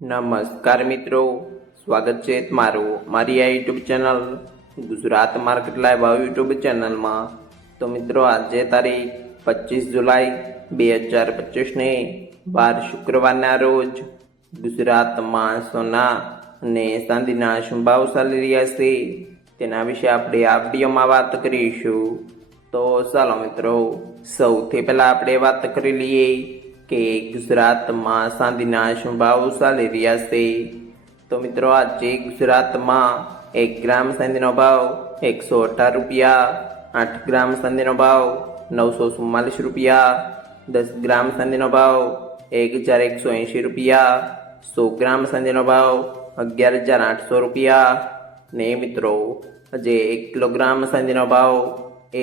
નમસ્કાર મિત્રો, સ્વાગત છે તમારું મારી આ YouTube channel Gujarat market live YouTube ચેનલમાં તો મિત્રો, આજે તારીખ પચીસ જુલાઈ બે હજાર પચીસને બાર શુક્રવારના રોજ ગુજરાતમાં સોના અને ચાંદીના શું ચાલી રહ્યા છે. તેના વિશે આપણે આ વિડીયોમાં વાત કરીશું. તો ચાલો મિત્રો, સૌથી પહેલાં આપણે વાત કરી લઈએ કે ગુજરાતમાં શાંતિના શુભાવ ચાલી રહ્યા છે. તો મિત્રો, આજે ગુજરાતમાં એક ગ્રામ ચાંદીનો ભાવ એકસો અઢાર રૂપિયા, આઠ ગ્રામ ચાંદીનો ભાવ નવસો ચુમ્માલીસ રૂપિયા, દસ ગ્રામ ચાંદીનો ભાવ એક હજાર એકસો એંશી રૂપિયા, સો ગ્રામ ચાંદીનો ભાવ અગિયાર હજાર આઠસો રૂપિયા. ને મિત્રો, આજે એક કિલોગ્રામ ચાંદીનો ભાવ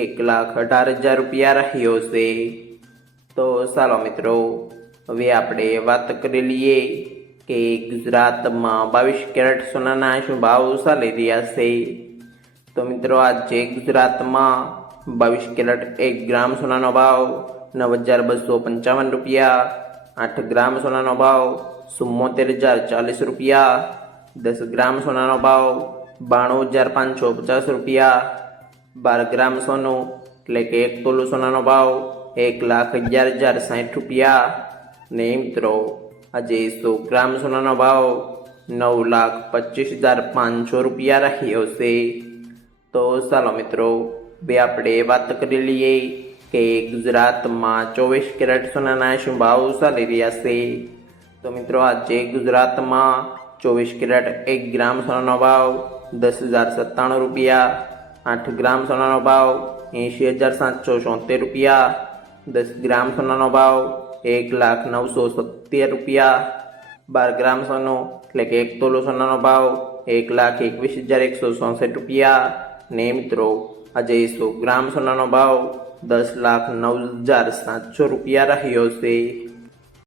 એક લાખ અઢાર હજાર રૂપિયા રહ્યો છે. તો ચાલો મિત્રો, હવે આપણે વાત કરી લઈએ કે ગુજરાતમાં બાવીસ કેરેટ સોનાના શું ભાવ ચાલી રહ્યા છે. તો મિત્રો, આજે ગુજરાતમાં બાવીસ કેરેટ એક ગ્રામ સોનાનો ભાવ નવ હજાર બસો પંચાવન રૂપિયા, આઠ ગ્રામ સોનાનો ભાવ ચુમ્મોતેર હજાર ચાલીસ રૂપિયા, દસ ગ્રામ સોનાનો ભાવ બાણું હજાર પાંચસો પચાસ રૂપિયા, બાર ગ્રામ સોનું એટલે કે એક તોલું સોનાનો ભાવ એક લાખ અગિયાર હજાર સાઠ રૂપિયા. ને મિત્રો, આજે સો ગ્રામ સોનાનો ભાવ નવ લાખ પચીસ હજાર પાંચસો રૂપિયા રહ્યો છે. તો ચાલો મિત્રો બે આપણે વાત કરી લઈએ કે ગુજરાતમાં ચોવીસ કેરેટ સોનાના શું ભાવ ચાલી રહ્યા છે. તો મિત્રો, આજે ગુજરાતમાં ચોવીસ કેરેટ એક ગ્રામ સોનાનો ભાવ દસ હજાર સત્તાણું રૂપિયા. આઠ ગ્રામ સોનાનો ભાવ એંશી હજાર સાતસો છોતેર રૂપિયા. દસ ગ્રામ સોનાનો ભાવ, એક લાખ નવસો સત્તેર રૂપિયા. બાર ગ્રામ સોનો, એટલે કે એક તોલો સોનાનો ભાવ, એક લાખ એકવીસ હજાર એકસો ચોસઠ રૂપિયા. ને મિત્રો, આજે સો ગ્રામ સોનાનો ભાવ દસ લાખ નવ હજાર સાતસો રૂપિયા રહ્યો છે.